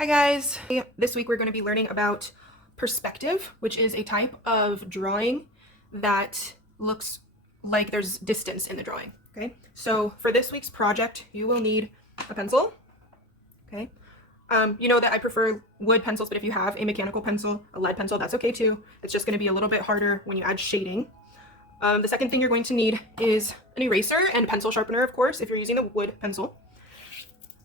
Hi guys! This week we're going to be learning about perspective, which is a type of drawing that looks like there's distance in the drawing. Okay, so for this week's project you will need a pencil. Okay, you know that I prefer wood pencils, but if you have a mechanical pencil, a lead pencil, that's okay too. It's just going to be a little bit harder when you add shading. The second thing you're going to need is an eraser and pencil sharpener, of course, if you're using a wood pencil.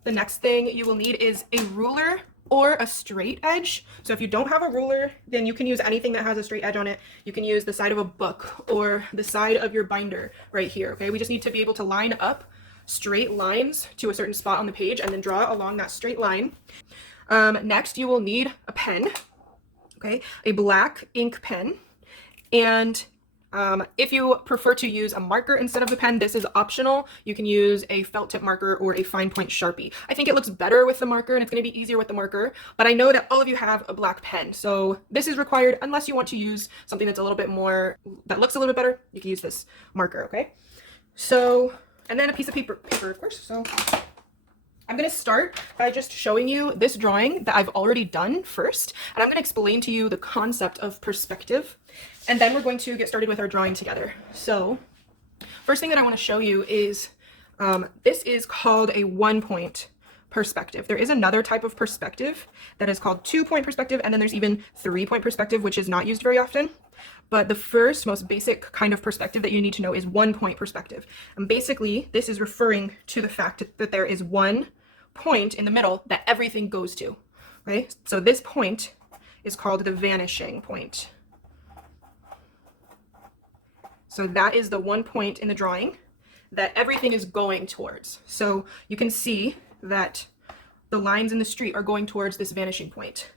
The next thing you will need is a ruler or a straight edge. So if you don't have a ruler, then you can use anything that has a straight edge on it. You can use the side of a book or the side of your binder right here, okay? We just need to be able to line up straight lines to a certain spot on the page and then draw along that straight line. Next, you will need a pen, okay? A black ink pen. And if you prefer to use a marker instead of the pen, this is optional. You can use a felt tip marker or a fine point Sharpie. I think it looks better with the marker and it's going to be easier with the marker, but I know that all of you have a black pen. So this is required unless you want to use something that's a little bit more, that looks a little bit better. You can use this marker, okay? So, and then a piece of paper of course. So I'm going to start by just showing you this drawing that I've already done first, and I'm going to explain to you the concept of perspective, and then we're going to get started with our drawing together. So first thing that I want to show you is this is called a 1-point perspective. There is another type of perspective that is called 2-point perspective, and then there's even 3-point perspective, which is not used very often. But the first, most basic kind of perspective that you need to know is 1-point perspective. And basically, this is referring to the fact that there is one point in the middle that everything goes to, right? So this point is called the vanishing point. So that is the one point in the drawing that everything is going towards. So you can see that the lines in the street are going towards this vanishing point.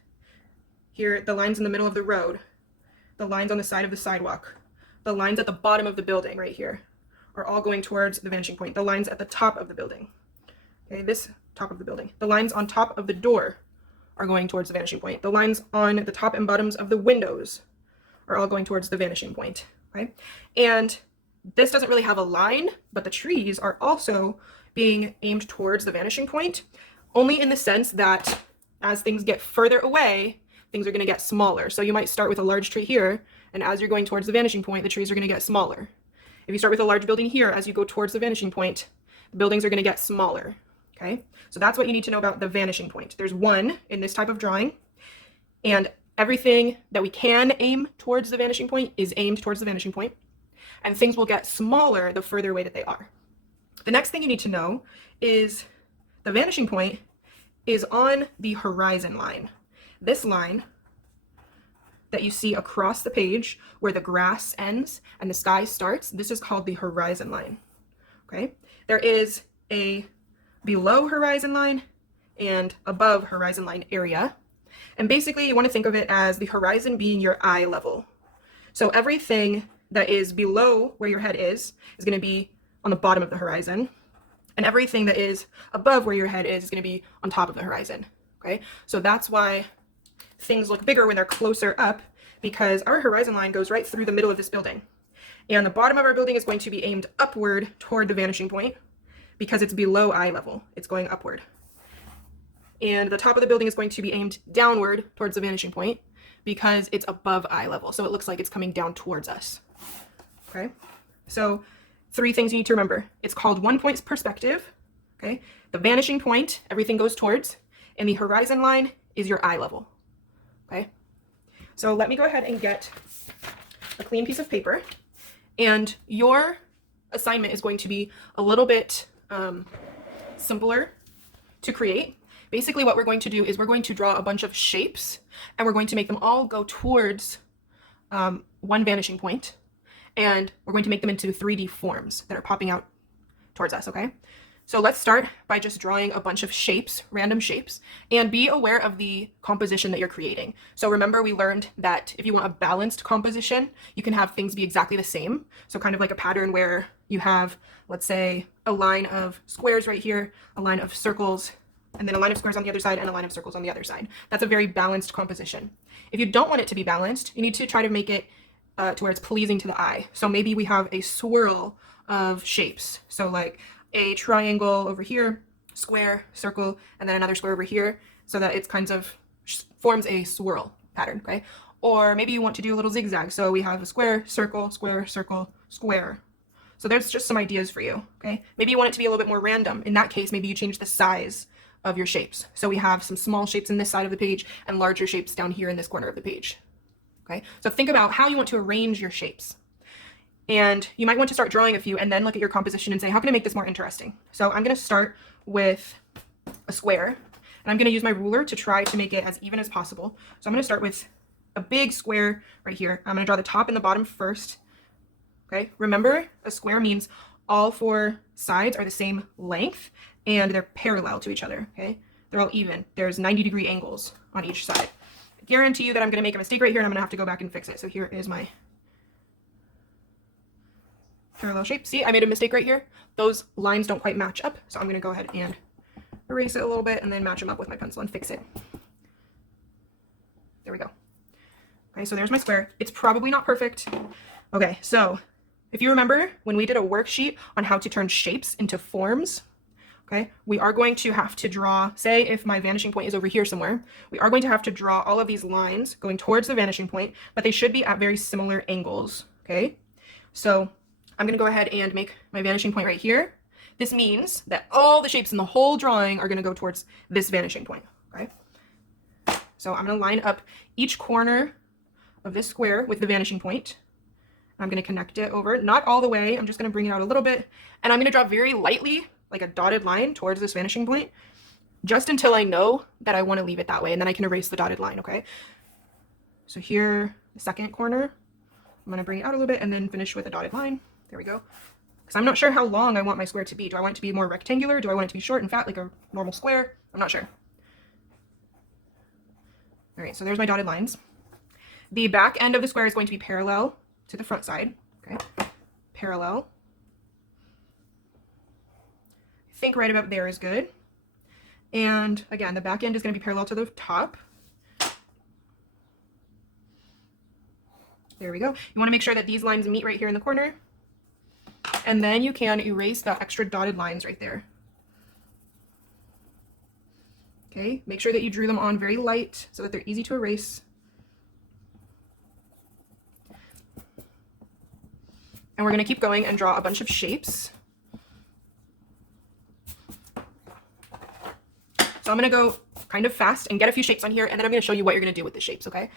Here, the lines in the middle of the road, the lines on the side of the sidewalk, the lines at the bottom of the building right here are all going towards the vanishing point. The lines at the top of the building, okay, this top of the building. The lines on top of the door are going towards the vanishing point. The lines on the top and bottoms of the windows are all going towards the vanishing point, okay? And this doesn't really have a line, but the trees are also being aimed towards the vanishing point, only in the sense that as things get further away, things are going to get smaller. So you might start with a large tree here, and as you're going towards the vanishing point, the trees are going to get smaller. If you start with a large building here, as you go towards the vanishing point, the buildings are going to get smaller, okay? So that's what you need to know about the vanishing point. There's one in this type of drawing, and everything that we can aim towards the vanishing point is aimed towards the vanishing point, and things will get smaller the further away that they are. The next thing you need to know is the vanishing point is on the horizon line. This line that you see across the page where the grass ends and the sky starts, this is called the horizon line, okay? There is a below horizon line and above horizon line area. And basically you want to think of it as the horizon being your eye level. So everything that is below where your head is going to be on the bottom of the horizon. And everything that is above where your head is going to be on top of the horizon, okay? So that's why things look bigger when they're closer up, because our horizon line goes right through the middle of this building. And the bottom of our building is going to be aimed upward toward the vanishing point because it's below eye level. It's going upward. And the top of the building is going to be aimed downward towards the vanishing point because it's above eye level. So it looks like it's coming down towards us. Okay? So 3 things you need to remember. It's called 1-point perspective. Okay? The vanishing point, everything goes towards, and the horizon line is your eye level. Okay? So let me go ahead and get a clean piece of paper, and your assignment is going to be a little bit simpler to create. Basically what we're going to do is we're going to draw a bunch of shapes, and we're going to make them all go towards one vanishing point, and we're going to make them into 3D forms that are popping out towards us, okay? So let's start by just drawing a bunch of shapes, random shapes, and be aware of the composition that you're creating. So remember, we learned that if you want a balanced composition, you can have things be exactly the same. So kind of like a pattern where you have, let's say, a line of squares right here, a line of circles, and then a line of squares on the other side and a line of circles on the other side. That's a very balanced composition. If you don't want it to be balanced, you need to try to make it to where it's pleasing to the eye. So maybe we have a swirl of shapes. So like a triangle over here, square, circle, and then another square over here so that it kind of forms a swirl pattern, okay? Or maybe you want to do a little zigzag. So we have a square, circle, square, circle, square. So there's just some ideas for you, okay? Maybe you want it to be a little bit more random. In that case, maybe you change the size of your shapes. So we have some small shapes in this side of the page and larger shapes down here in this corner of the page, okay? So think about how you want to arrange your shapes. And you might want to start drawing a few and then look at your composition and say, how can I make this more interesting? So I'm gonna start with a square, and I'm gonna use my ruler to try to make it as even as possible. So I'm gonna start with a big square right here. I'm gonna draw the top and the bottom first, okay? Remember, a square means all four sides are the same length and they're parallel to each other, okay? They're all even. There's 90-degree angles on each side. I guarantee you that I'm gonna make a mistake right here and I'm gonna have to go back and fix it. So here is my parallel shape. See, I made a mistake right here. Those lines don't quite match up. So I'm gonna go ahead and erase it a little bit and then match them up with my pencil and fix it. There we go. Okay, so there's my square. It's probably not perfect. Okay, so if you remember when we did a worksheet on how to turn shapes into forms, okay, we are going to have to draw, say if my vanishing point is over here somewhere, we are going to have to draw all of these lines going towards the vanishing point, but they should be at very similar angles, okay? So I'm gonna go ahead and make my vanishing point right here. This means that all the shapes in the whole drawing are gonna go towards this vanishing point, okay? So I'm gonna line up each corner of this square with the vanishing point. I'm gonna connect it over, not all the way, I'm just gonna bring it out a little bit, and I'm gonna draw very lightly, like a dotted line towards this vanishing point, just until I know that I wanna leave it that way, and then I can erase the dotted line, okay? So here, the second corner, I'm gonna bring it out a little bit and then finish with a dotted line. There we go. Because I'm not sure how long I want my square to be. Do I want it to be more rectangular? Do I want it to be short and fat like a normal square? I'm not sure. All right, so there's my dotted lines. The back end of the square is going to be parallel to the front side, okay? Parallel. I think right about there is good. And again, the back end is going to be parallel to the top. There we go. You want to make sure that these lines meet right here in the corner. And then you can erase the extra dotted lines right there. Okay, make sure that you drew them on very light so that they're easy to erase. And we're going to keep going and draw a bunch of shapes. So I'm going to go kind of fast and get a few shapes on here, and then I'm going to show you what you're going to do with the shapes, okay?